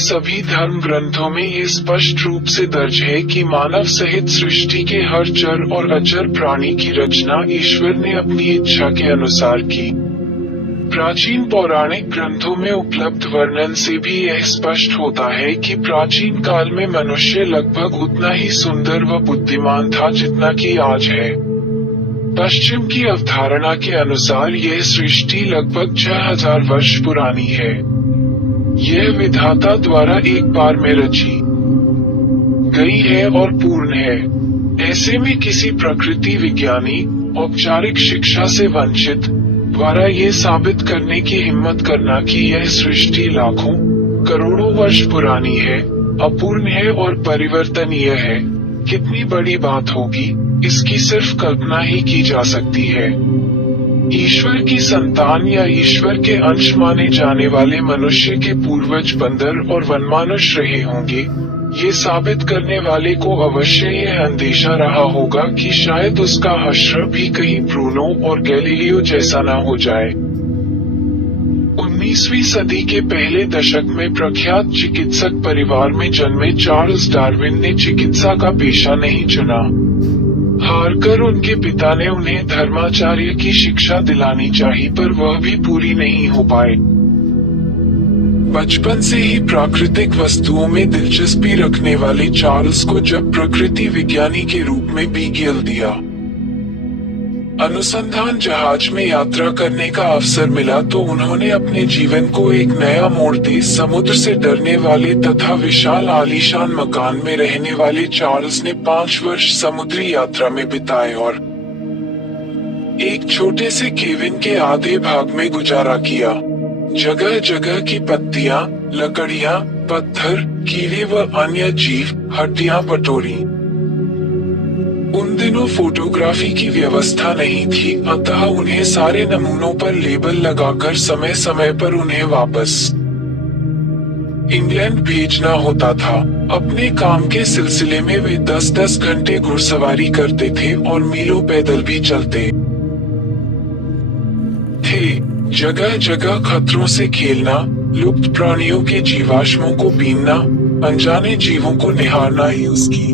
सभी धर्म ग्रंथों में ये स्पष्ट रूप से दर्ज है कि मानव सहित सृष्टि के हर चर और अचर प्राणी की रचना ईश्वर ने अपनी इच्छा के अनुसार की। प्राचीन पौराणिक ग्रंथों में उपलब्ध वर्णन से भी यह स्पष्ट होता है कि प्राचीन काल में मनुष्य लगभग उतना ही सुंदर व बुद्धिमान था जितना कि आज है। पश्चिम की अवधारणा के अनुसार यह सृष्टि लगभग 6000 वर्ष पुरानी है। यह विधाता द्वारा एक बार में रची गई है और पूर्ण है। ऐसे में किसी प्रकृति विज्ञानी औपचारिक शिक्षा से वंचित द्वारा ये साबित करने की हिम्मत करना कि यह सृष्टि लाखों करोड़ों वर्ष पुरानी है, अपूर्ण है और परिवर्तनीय है, कितनी बड़ी बात होगी, इसकी सिर्फ कल्पना ही की जा सकती है। ईश्वर की संतान या ईश्वर के अंश माने जाने वाले मनुष्य के पूर्वज बंदर और वनमानुष रहे होंगे, ये साबित करने वाले को अवश्य यह अंदेशा रहा होगा कि शायद उसका हश्र भी कहीं ब्रूनो और गैलीलियो जैसा ना हो जाए। 19वीं सदी के पहले दशक में प्रख्यात चिकित्सक परिवार में जन्मे चार्ल्स डार्विन ने चिकित्सा का पेशा नहीं चुना। हारकर उनके पिता ने उन्हें धर्माचार्य की शिक्षा दिलानी चाहिए, पर वह भी पूरी नहीं हो पाए। बचपन से ही प्राकृतिक वस्तुओं में दिलचस्पी रखने वाले चार्ल्स को जब प्रकृति विज्ञानी के रूप में बीगल दिया अनुसंधान जहाज में यात्रा करने का अवसर मिला तो उन्होंने अपने जीवन को एक नया मोड़ दे समुद्र से डरने वाले तथा विशाल आलीशान मकान में रहने वाले चार्ल्स ने 5 वर्ष समुद्री यात्रा में बिताए और एक छोटे से केबिन के आधे भाग में गुजारा किया। जगह जगह की पत्तियां, लकड़ियां, पत्थर, कीड़े व अन्य जीव हड्डियां बटोरी। उन दिनों फोटोग्राफी की व्यवस्था नहीं थी, अतः उन्हें सारे नमूनों पर लेबल लगाकर समय समय पर उन्हें वापस इंग्लैंड भेजना होता था। अपने काम के सिलसिले में वे 10-10 घंटे घुड़सवारी करते थे और मीलों पैदल भी चलते थे। जगह जगह खतरों से खेलना, लुप्त प्राणियों के जीवाश्मों को बीनना, अनजाने जीवों को निहारना ही उसकी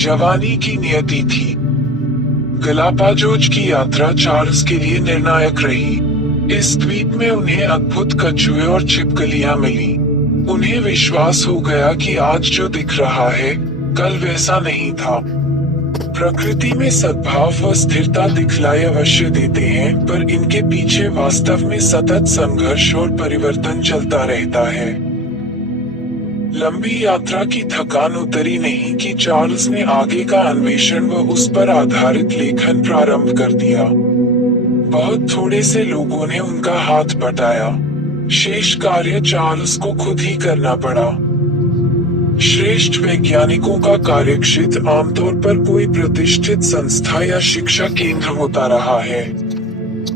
जवानी की नियति थी। गलापागोस की यात्रा चार्ल्स के लिए निर्णायक रही। इस द्वीप में उन्हें अद्भुत कछुए और छिपकलियां मिली। उन्हें विश्वास हो गया कि आज जो दिख रहा है कल वैसा नहीं था। प्रकृति में सद्भाव व स्थिरता दिखलाई अवश्य देते हैं, पर इनके पीछे वास्तव में सतत संघर्ष और परिवर्तन चलता रहता है। लंबी यात्रा की थकान उतरी नहीं कि चार्ल्स ने आगे का अन्वेषण व उस पर आधारित लेखन प्रारंभ कर दिया। बहुत थोड़े से लोगों ने उनका हाथ बटाया। शेष कार्य चार्ल्स को खुद ही करना पड़ा। श्रेष्ठ वैज्ञानिकों का कार्यक्षेत्र आमतौर पर कोई प्रतिष्ठित संस्था या शिक्षा केंद्र होता रहा है।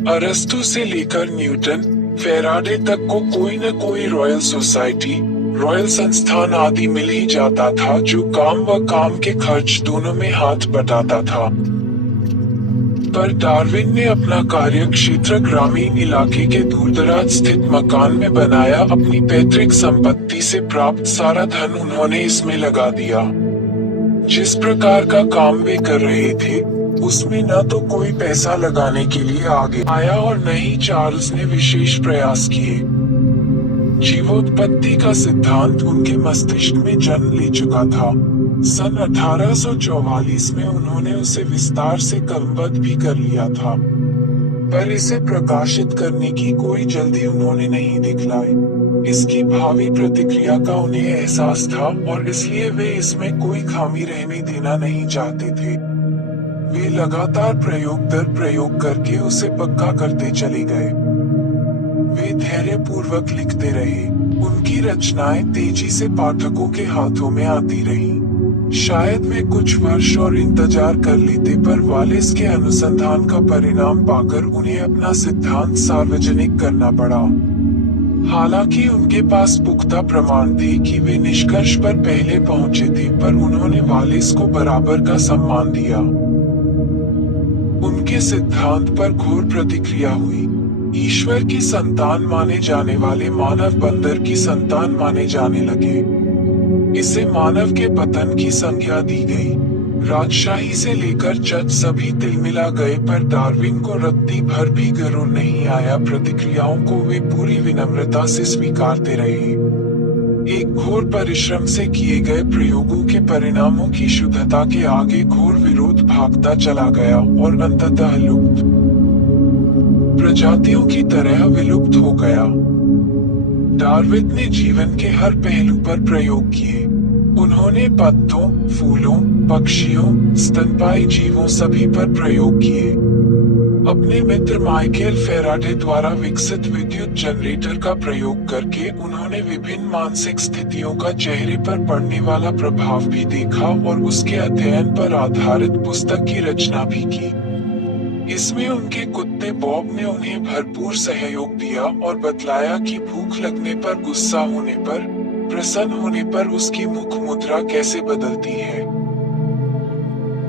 अरस्तु से लेकर न्यूटन, फैराडे तक को कोई न कोई रॉयल सोसाइटी, रॉयल संस्थान आदि मिल ही जाता था, जो काम व काम के खर्च दोनों में हाथ बटाता था। पर डार्विन ने अपना कार्य क्षेत्र ग्रामीण इलाके के दूरदराज स्थित मकान में बनाया। अपनी पैतृक संपत्ति से प्राप्त सारा धन उन्होंने इसमें लगा दिया। जिस प्रकार का काम वे कर रहे थे उसमें न तो कोई पैसा लगाने के लिए आगे आया और न ही चार्ल्स ने विशेष प्रयास किए। जीवोत्पत्ति का सिद्धांत उनके मस्तिष्क में जन्म ले चुका था। सन 1844 में उन्होंने उसे विस्तार से कलमबद्ध भी कर लिया था, पर इसे प्रकाशित करने की कोई जल्दी उन्होंने नहीं दिखलाई। इसकी भावी प्रतिक्रिया का उन्हें एहसास था और इसलिए वे इसमें कोई खामी रहने देना नहीं चाहते थे। वे लगातार प्रयोग दर प्रयोग करके उसे पक्का करते चले गए। वे धैर्य पूर्वक लिखते रहे। उनकी रचनाएं तेजी से पाठकों के हाथों में आती रहीं। शायद वे कुछ वर्ष और इंतजार कर लेते, पर वालेस के अनुसंधान का परिणाम पाकर उन्हें अपना सिद्धांत सार्वजनिक करना पड़ा। हालांकि उनके पास पुख्ता प्रमाण थे कि वे निष्कर्ष पर पहले पहुंचे थे, पर उन्होंने वालेस को बराबर का सम्मान दिया। उनके सिद्धांत पर घोर प्रतिक्रिया हुई। ईश्वर की संतान माने जाने वाले मानव बंदर की संतान माने जाने लगे। इसे मानव के पतन की संज्ञा दी गई। राजशाही से लेकर जज सभी तिलमिला गए, पर डार्विन को रत्ती भर भी गर्व नहीं आया। प्रतिक्रियाओं को वे पूरी विनम्रता से स्वीकारते रहे। एक घोर परिश्रम से किए गए प्रयोगों के परिणामों की शुद्धता के आगे घोर विरोध भागता चला गया और अंततः लुप्त प्रजातियों की तरह विलुप्त हो गया। डार्विन ने जीवन के हर पहलू पर प्रयोग किए। उन्होंने पत्तों, फूलों, पक्षियों, स्तनपायी जीवों सभी पर प्रयोग किए। अपने मित्र माइकल फेराडे द्वारा विकसित विद्युत जनरेटर का प्रयोग करके उन्होंने विभिन्न मानसिक स्थितियों का चेहरे पर पड़ने वाला प्रभाव भी देखा और उसके अध्ययन पर आधारित पुस्तक की रचना भी की। इसमें उनके कुत्ते बॉब ने उन्हें भरपूर सहयोग दिया और बतलाया कि भूख लगने पर, गुस्सा होने पर, प्रसन्न होने पर उसकी मुख मुद्रा कैसे बदलती है।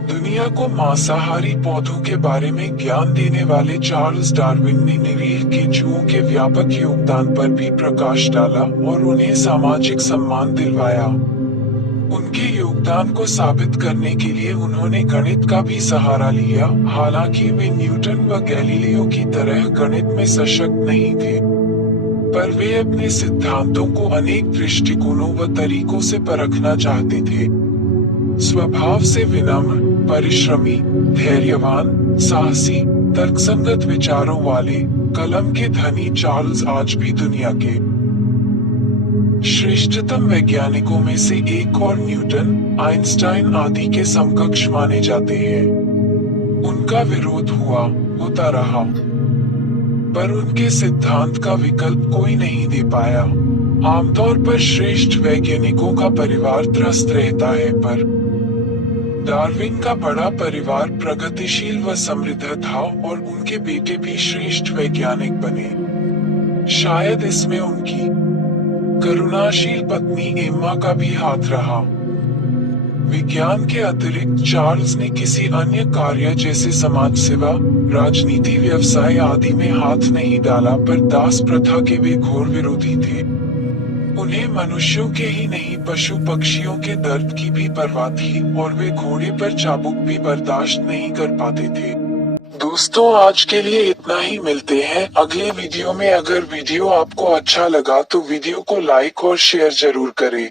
दुनिया को मांसाहारी पौधों के बारे में ज्ञान देने वाले चार्ल्स डार्विन ने निरीह केंचुओं के व्यापक योगदान पर भी प्रकाश डाला और उन्हें सामाजिक सम्मान दिलवाया। उनके योगदान को साबित करने के लिए उन्होंने गणित का भी सहारा लिया। हालांकि वे न्यूटन व गैलीलियो की तरह गणित में सशक्त नहीं थे, पर वे अपने सिद्धांतों को अनेक दृष्टिकोणों व तरीकों से परखना चाहते थे। स्वभाव से विनम्र, परिश्रमी, धैर्यवान, साहसी, तर्कसंगत विचारों वाले, कलम के धनी चार्ल्स आज भी दुनिया के श्रेष्ठतम वैज्ञानिकों में से एक और न्यूटन, आइंस्टाइन आदि के समकक्ष माने जाते हैं। उनका विरोध होता रहा, पर उनके सिद्धांत का विकल्प कोई नहीं दे पाया। आमतौर पर श्रेष्ठ वैज्ञानिकों का परिवार त्रस्त रहता है, पर डार्विन का बड़ा परिवार प्रगतिशील व समृद्ध था और उनके बेटे भी श्रेष्ठ वैज्ञानिक बने। शायद इसमें उनकी करुणाशील पत्नी एम्मा का भी हाथ रहा। विज्ञान के अतिरिक्त चार्ल्स ने किसी अन्य कार्य जैसे समाज सेवा, राजनीति, व्यवसाय आदि में हाथ नहीं डाला, पर दास प्रथा के वे घोर विरोधी थे। उन्हें मनुष्यों के ही नहीं, पशु पक्षियों के दर्द की भी परवाह थी और वे घोड़े पर चाबुक भी बर्दाश्त नहीं कर पाते थे। दोस्तों, आज के लिए इतना ही। मिलते हैं अगले वीडियो में। अगर वीडियो आपको अच्छा लगा तो वीडियो को लाइक और शेयर जरूर करें।